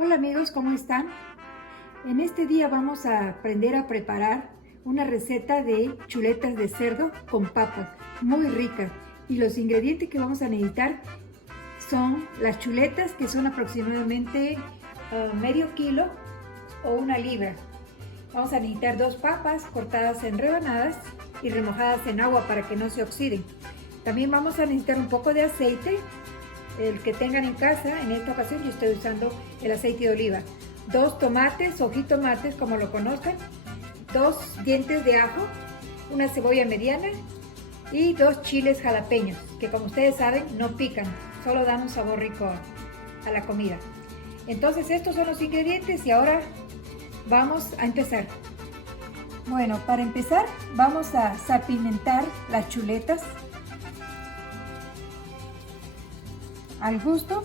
Hola amigos, ¿cómo están? En este día vamos a aprender a preparar una receta de chuletas de cerdo con papas, muy rica. Y los ingredientes que vamos a necesitar son las chuletas, que son aproximadamente medio kilo o una libra. Vamos a necesitar 2 papas cortadas en rebanadas y remojadas en agua para que no se oxiden. También vamos a necesitar un poco de aceite, el que tengan en casa. En esta ocasión yo estoy usando el aceite de oliva. 2 tomates o jitomates, como lo conozcan, 2 dientes de ajo, una cebolla mediana y 2 chiles jalapeños, que como ustedes saben no pican, solo dan un sabor rico a la comida. Entonces estos son los ingredientes y ahora vamos a empezar. Bueno, para empezar vamos a salpimentar las chuletas al gusto.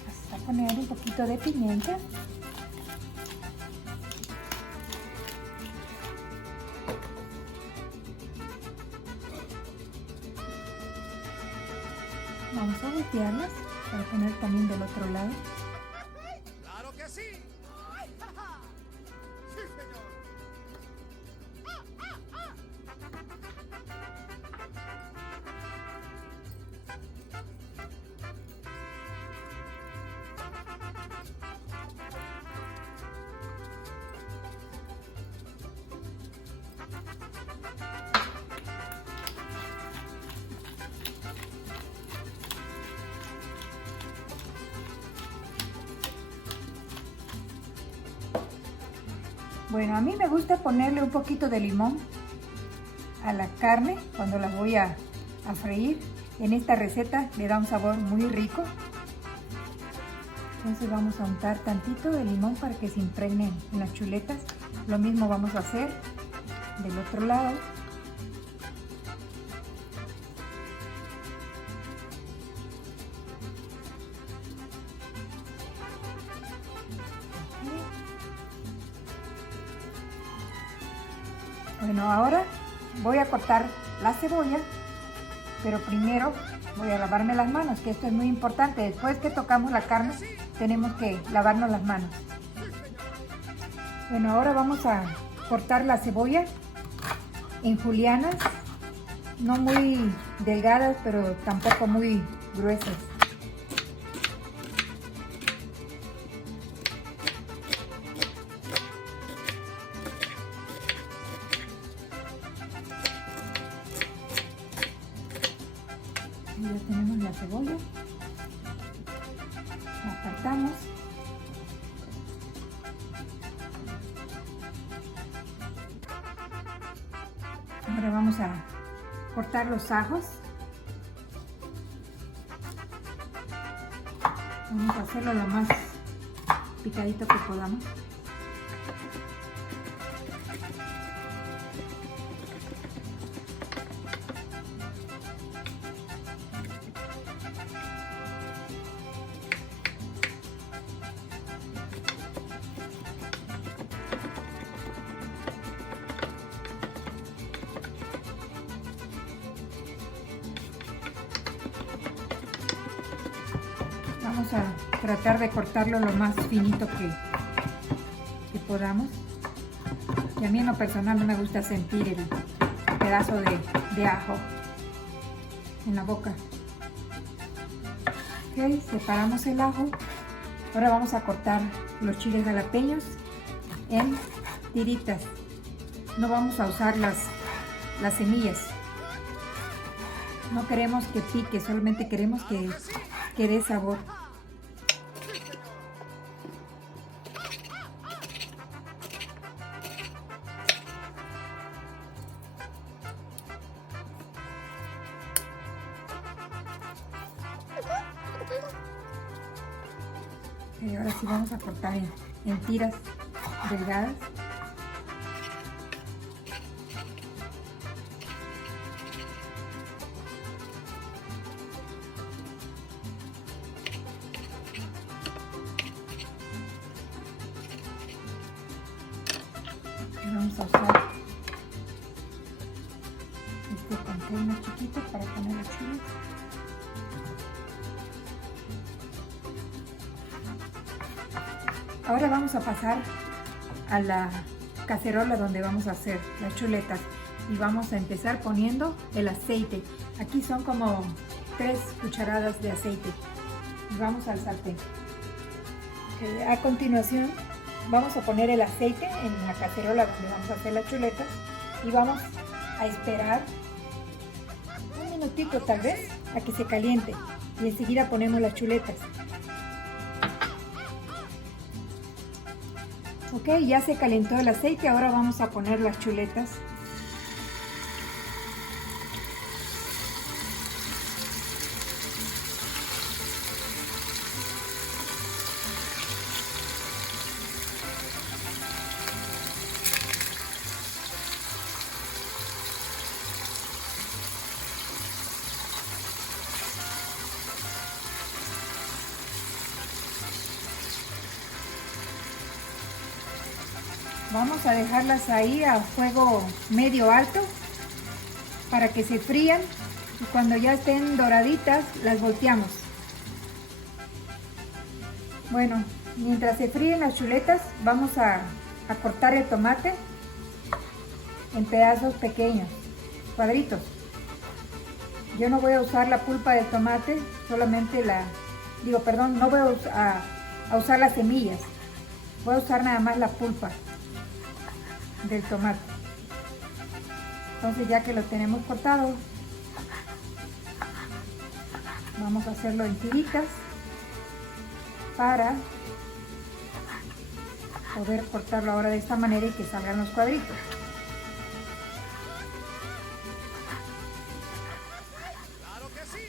Vamos a poner un poquito de pimienta. Vamos a voltearlas para poner también del otro lado. ¡Claro que sí! ¡Sí, señor! Bueno, a mí me gusta ponerle un poquito de limón a la carne cuando la voy a freír. En esta receta le da un sabor muy rico. Entonces vamos a untar tantito de limón para que se impregnen en las chuletas. Lo mismo vamos a hacer del otro lado. Bueno, ahora voy a cortar la cebolla, pero primero voy a lavarme las manos, que esto es muy importante. Después que tocamos la carne, tenemos que lavarnos las manos. Bueno, ahora vamos a cortar la cebolla en julianas, no muy delgadas, pero tampoco muy gruesas. Ya tenemos la cebolla, la apartamos. Ahora vamos a cortar los ajos. Vamos a hacerlo lo más picadito que podamos. Vamos a tratar de cortarlo lo más finito que podamos. Y a mí en lo personal no me gusta sentir el pedazo de ajo en la boca. Ok, separamos el ajo. Ahora vamos a cortar los chiles jalapeños en tiritas. No vamos a usar las semillas. No queremos que pique, solamente queremos que dé sabor. Y ahora sí vamos a cortar en tiras delgadas. Vamos a usar este container chiquito para poner los chiles. Ahora vamos a pasar a la cacerola donde vamos a hacer las chuletas y vamos a empezar poniendo el aceite. Aquí son como 3 cucharadas de aceite y vamos al sartén. A continuación vamos a poner el aceite en la cacerola donde vamos a hacer las chuletas y vamos a esperar un minutito tal vez a que se caliente y enseguida ponemos las chuletas. Ok, ya se calentó el aceite, ahora vamos a poner las chuletas. Vamos a dejarlas ahí a fuego medio alto para que se frían y cuando ya estén doraditas las volteamos. Bueno, mientras se fríen las chuletas vamos a cortar el tomate en pedazos pequeños, cuadritos. Yo no voy a usar la pulpa del tomate, solamente no voy a usar las semillas. Voy a usar nada más la pulpa del tomate. Entonces ya que lo tenemos cortado, vamos a hacerlo en tiritas para poder cortarlo ahora de esta manera y que salgan los cuadritos. Claro que sí.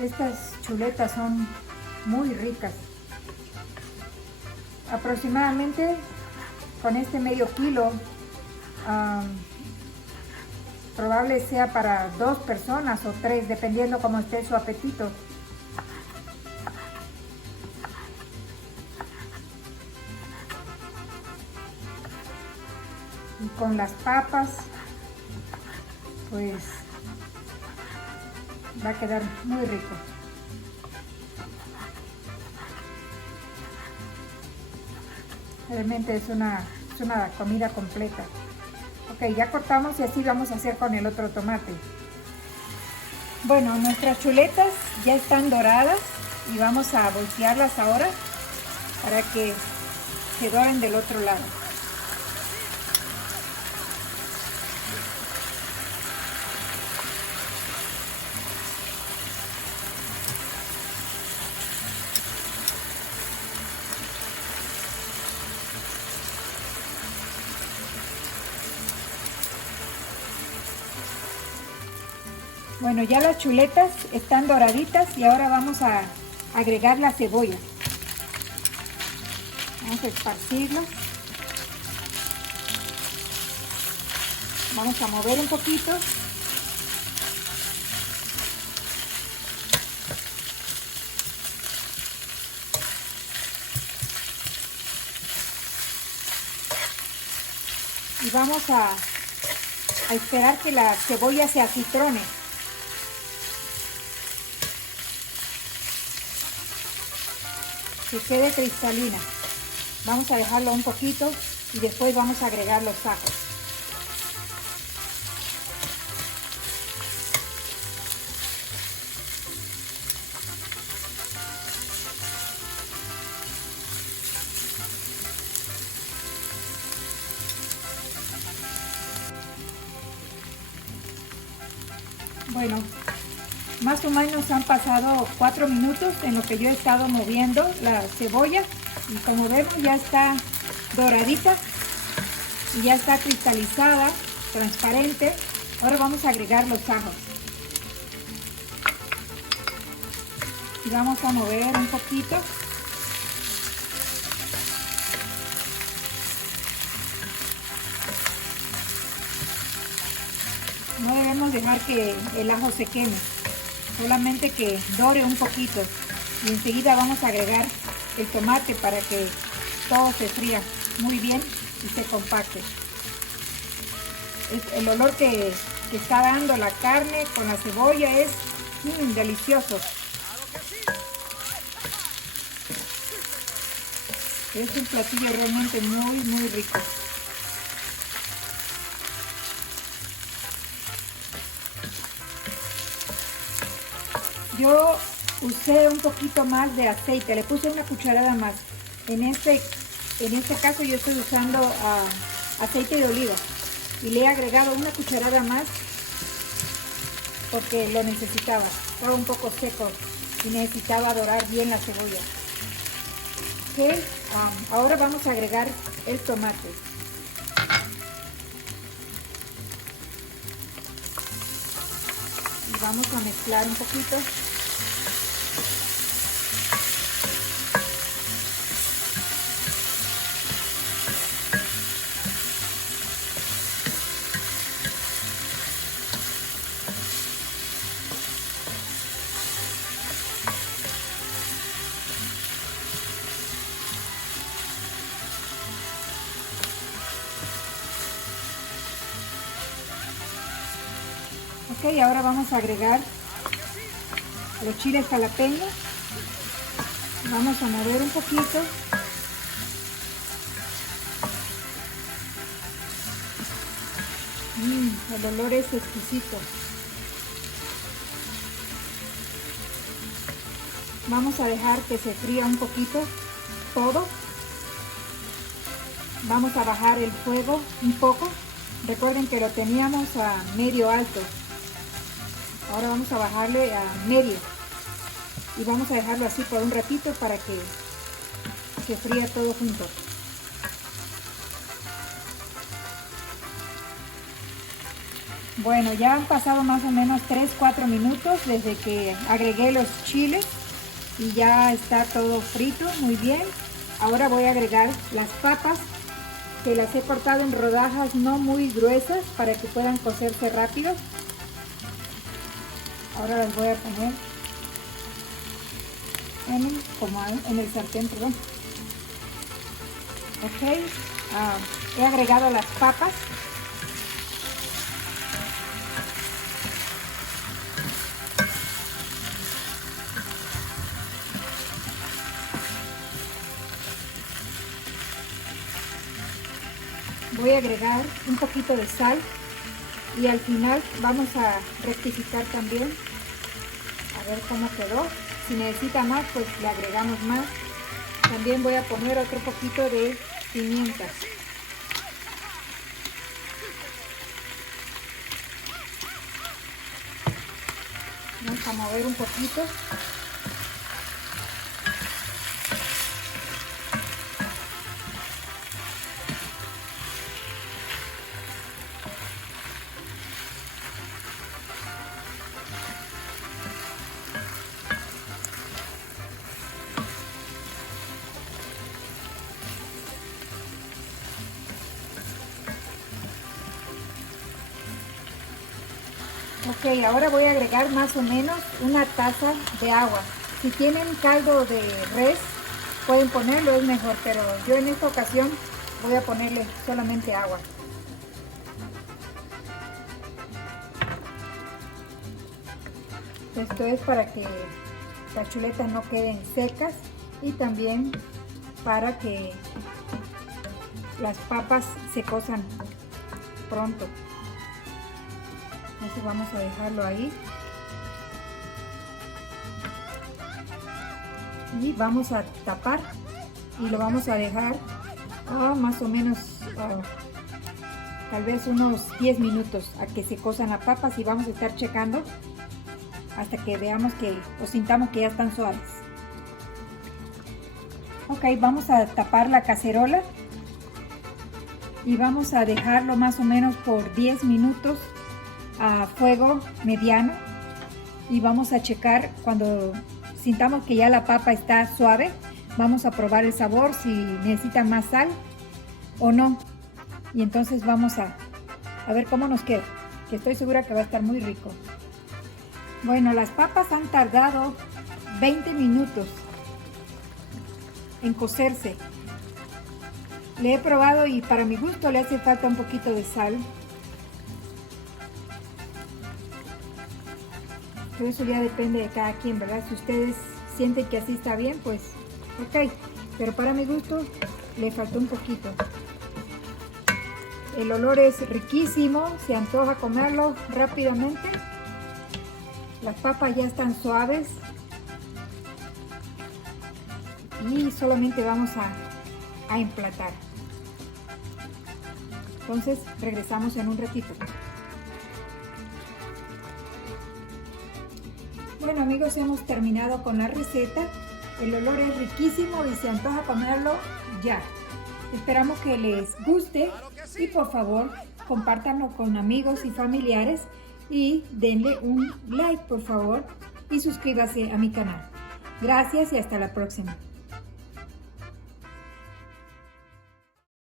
Estas chuletas son muy ricas. Aproximadamente con este medio kilo, probable sea para 2 personas o 3, dependiendo cómo esté su apetito. Y con las papas, pues va a quedar muy rico. Realmente es una comida completa. Ok, ya cortamos y así vamos a hacer con el otro tomate. Bueno, nuestras chuletas ya están doradas y vamos a voltearlas ahora para que se doren del otro lado. Bueno, ya las chuletas están doraditas y ahora vamos a agregar la cebolla. Vamos a esparcirlo. Vamos a mover un poquito. Y vamos a esperar que la cebolla se acitrone. Que quede cristalina. Vamos a dejarlo un poquito y después vamos a agregar los ajos. Bueno, más o menos han pasado 4 minutos en lo que yo he estado moviendo la cebolla y como vemos ya está doradita y ya está cristalizada, transparente. Ahora vamos a agregar los ajos y vamos a mover un poquito. No debemos dejar que el ajo se queme. solamente que dore un poquito. Y enseguida vamos a agregar el tomate para que todo se fría muy bien y se compacte. El olor que está dando la carne con la cebolla es delicioso. Es un platillo realmente muy rico. Yo usé un poquito más de aceite, le puse una cucharada más. En este caso yo estoy usando aceite de oliva y le he agregado una cucharada más porque lo necesitaba. Estaba un poco seco y necesitaba dorar bien la cebolla. Okay. Ahora vamos a agregar el tomate. Y vamos a mezclar un poquito. Ok, ahora vamos a agregar los chiles jalapeños. Vamos a mover un poquito. El olor es exquisito. Vamos a dejar que se fría un poquito todo. Vamos a bajar el fuego un poco. Recuerden que lo teníamos a medio alto. Ahora vamos a bajarle a medio y vamos a dejarlo así por un ratito para que se fría todo junto. Bueno, ya han pasado más o menos 3-4 minutos desde que agregué los chiles y ya está todo frito muy bien. Ahora voy a agregar las papas que las he cortado en rodajas no muy gruesas para que puedan cocerse rápido. Ahora las voy a poner en el sartén, perdón. Ok, he agregado las papas. Voy a agregar un poquito de sal y al final vamos a rectificar también. A ver cómo quedó. Si necesita más, pues le agregamos más. También voy a poner otro poquito de pimientas. Vamos a mover un poquito. Ok, ahora voy a agregar más o menos una taza de agua. Si tienen caldo de res, pueden ponerlo, es mejor, pero yo en esta ocasión voy a ponerle solamente agua. Esto es para que las chuletas no queden secas y también para que las papas se cozan pronto. Entonces vamos a dejarlo ahí y vamos a tapar y lo vamos a dejar más o menos tal vez unos 10 minutos a que se cozan las papas y vamos a estar checando hasta que veamos o sintamos que ya están suaves. Ok, vamos a tapar la cacerola y vamos a dejarlo más o menos por 10 minutos a fuego mediano y vamos a checar cuando sintamos que ya la papa está suave. Vamos a probar el sabor, si necesita más sal o no, y entonces vamos a ver cómo nos queda, que estoy segura que va a estar muy rico. Bueno, las papas han tardado 20 minutos en cocerse. Le he probado y para mi gusto le hace falta un poquito de sal. Pero eso ya depende de cada quien, ¿verdad? Si ustedes sienten que así está bien, pues ok. Pero para mi gusto le faltó un poquito. El olor es riquísimo, se antoja comerlo rápidamente. Las papas ya están suaves. Y solamente vamos a emplatar. Entonces regresamos en un ratito. Bueno amigos, hemos terminado con la receta. El olor es riquísimo y se antoja comerlo ya. Esperamos que les guste y por favor compártanlo con amigos y familiares y denle un like por favor y suscríbase a mi canal. Gracias y hasta la próxima.